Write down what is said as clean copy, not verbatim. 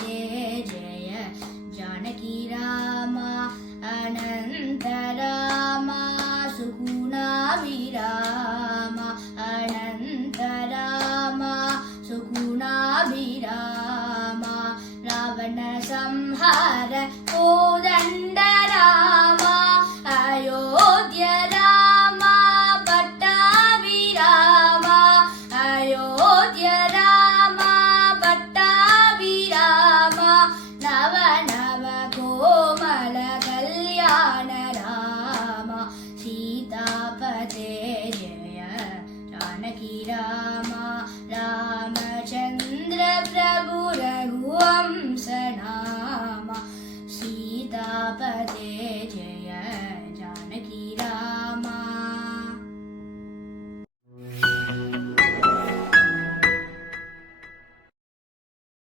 जय जय जानकी राम अनंत राम सुगुणाभिराम अनंत राम सुगुणाभिराम रावण संहार कोदंड राम अयोध्य राम पट्टाभिराम अयोध्य राम पट्टाभिराम नव नव कोमल कल्याण राम सीतापते